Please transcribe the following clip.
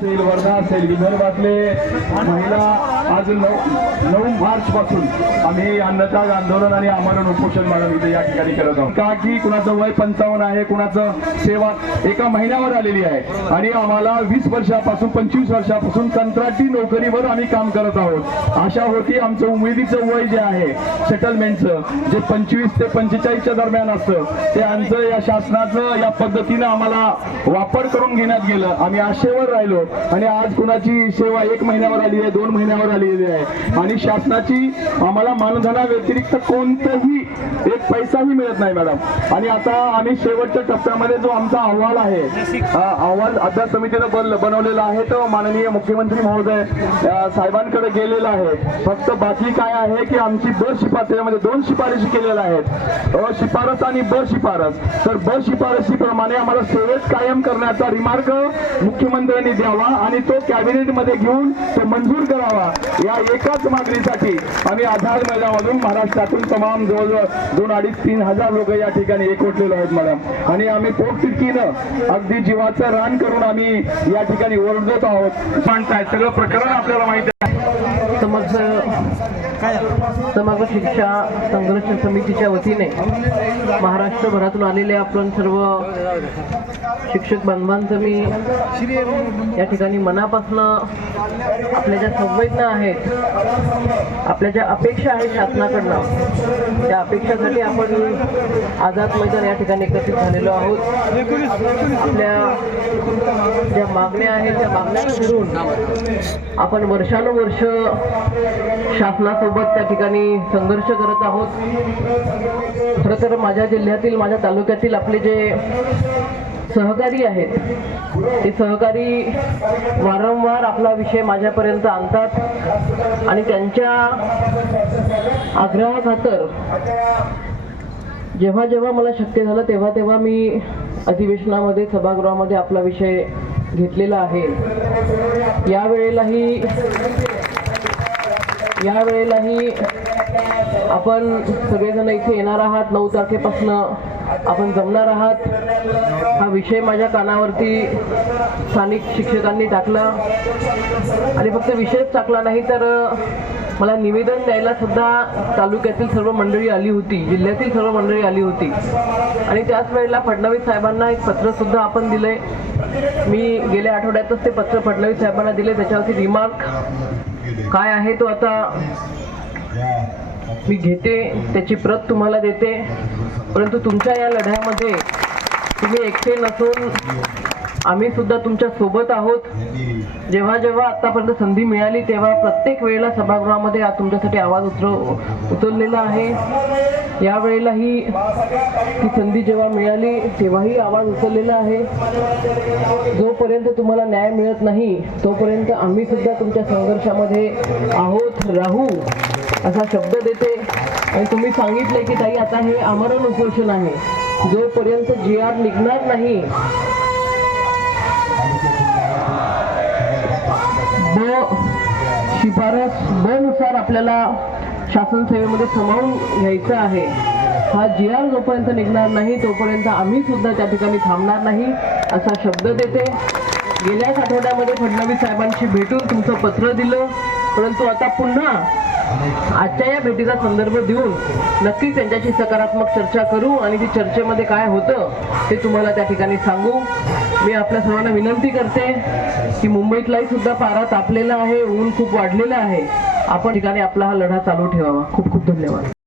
असेल, वर्धा असेल, विदर्भातले महिला आज 9 मार्च पासून आम्ही अन्नत्याग आंदोलन आणि आमरण उपोषण मानून इथे या ठिकाणी करत आहोत. का की कुणाचं वय 55 आहे, कुणाचं सेवा एका महिन्यावर आलेली आहे आणि आम्हाला 20 वर्षापासून 25 वर्षापासून कंत्राटी नोकरीवर आम्ही काम करत आहोत. आशा होती आमचं उमेदीचं वय जे आहे सेटलमेंटचं जे 25 ते 45च्या दरम्यान असतं ते आमचं या शासनाचं या पद्धतीनं आम्हाला वापर करून घेण्यात गेलं. आम्ही आशेवर राहिलो आणि आज कुणाची सेवा 1 महिन्यावर आली आहे, 2 महिन्यावर आलेली आहे आणि शासनाची आम्हाला मानधना व्यतिरिक्त कोणताही एक पैसाही मिळत नाही मॅडम. आणि आता आम्ही शेवटच्या टप्प्यामध्ये जो आमचा अहवाल आहे, अहवाल अभ्यास समितीनं बनवलेला आहे तो माननीय मुख्यमंत्री महोदय साहेबांकडे गेलेला आहे. फक्त बाकी काय आहे की आमची ब शिफारशीमध्ये 2 शिफारशी केलेल्या आहेत, अ शिफारस आणि ब शिफारस. तर ब शिफारशीप्रमाणे आम्हाला सेवेत कायम करण्याचा रिमार्क मुख्यमंत्र्यांनी द्यावा आणि तो कॅबिनेट मध्ये घेऊन तो मंजूर करावा. या एकाच मागणीसाठी आम्ही आझाद मैदानामधून महाराष्ट्रातून तमाम जवळजवळ 2-2.5-3 हजार लोक या ठिकाणी एकवटलेले आहेत मॅडम. आणि आम्ही पोटतिडकीनं अगदी जीवाचं रान करून आम्ही या ठिकाणी ओरडत आहोत. म्हणताय सगळं प्रकरण आपल्याला माहिती आहे. समग्र शिक्षा संघर्ष समितीच्या वतीने महाराष्ट्रभरातून आलेले आपण सर्व शिक्षक बांधवांचं मी या ठिकाणी मनापासनं आपल्या ज्या संवेदना आहेत, आपल्या ज्या अपेक्षा आहेत शासनाकडनं, त्या अपेक्षासाठी आपण आझाद मैदान या ठिकाणी एकत्रित झालेलो आहोत. आपल्या ज्या मागण्या आहेत त्या मागण्या धरून आपण वर्षानुवर्ष शासनासोबत त्या ठिकाणी संघर्ष करत आहोत. खरं तर माझ्या जिल्ह्यातील, माझ्या तालुक्यातील आपले जे सहकारी आहेत ते सहकारी वारंवार आपला विषय माझ्यापर्यंत आणतात आणि त्यांच्या आग्रहाखातर जेव्हा जेव्हा मला शक्य झालं तेव्हा तेव्हा मी अधिवेशनामध्ये, सभागृहामध्ये आपला विषय घेतलेला आहे. यावेळेलाही आपण सगळेजण इथे येणार आहात. 9 तारखेपासून आपण जमणार आहात. हा विषय माझ्या कानावरती स्थानिक शिक्षकांनी टाकला आणि फक्त विषयच टाकला नाही तर मला निवेदन द्यायला सुद्धा तालुक्यातील सर्व मंडळी आली होती, जिल्ह्यातील सर्व मंडळी आली होती. आणि त्याच वेळेला फडणवीस साहेबांना एक पत्र सुद्धा आपण दिले. मी गेल्या आठवड्यातच ते पत्र फडणवीस साहेबांना दिले. त्याच्यावरती रिमार्क काय आहे तो आता मी घेते, त्याची प्रत तुम्हाला देते. परंतु तुमच्या या लढ्यामध्ये तुम्ही एकटे नसून आम्ही सुद्धा तुमच्या सोबत आहोत. जेव्हा जेव्हा आतापर्यंत संधी मिळाली तेव्हा प्रत्येक वेळेला सभागृहामध्ये तुमच्यासाठी आवाज उचललेला आहे. यावेळेलाही ती संधी जेव्हा मिळाली तेव्हाही आवाज उचललेला आहे. जोपर्यंत तुम्हाला न्याय मिळत नाही तोपर्यंत आम्ही सुद्धा तुमच्या संघर्षामध्ये आहोत, राहू असा शब्द देते. आणि तुम्ही सांगितले की ताई आता हे आमरण उपोषण आहे, जोपर्यंत GR निघणार नाही, शिफारस ब नुसार आपल्याला शासन सेवेमध्ये सामावून घ्यायचं आहे. हा GR जोपर्यंत निघणार नाही तोपर्यंत आम्ही सुद्धा त्या ठिकाणी थांबणार नाही असा शब्द देते. गेल्याच आठवड्यामध्ये फडणवीस साहेबांशी भेटून तुमचं पत्र दिलं, परंतु आता पुन्हा आजच्या या भेटीचा संदर्भ देऊन नक्कीच त्यांच्याशी सकारात्मक चर्चा करू आणि ती चर्चेमध्ये काय होतं ते तुम्हाला त्या ठिकाणी सांगू. मी आपल्या सर्वांना विनंती करते की मुंबईतलाही सुद्धा पारा तापलेला आहे, ऊन खूप वाढलेलं आहे. आपण ठिकाणी आपला हा लढा चालू ठेवावा. खूप खूप धन्यवाद.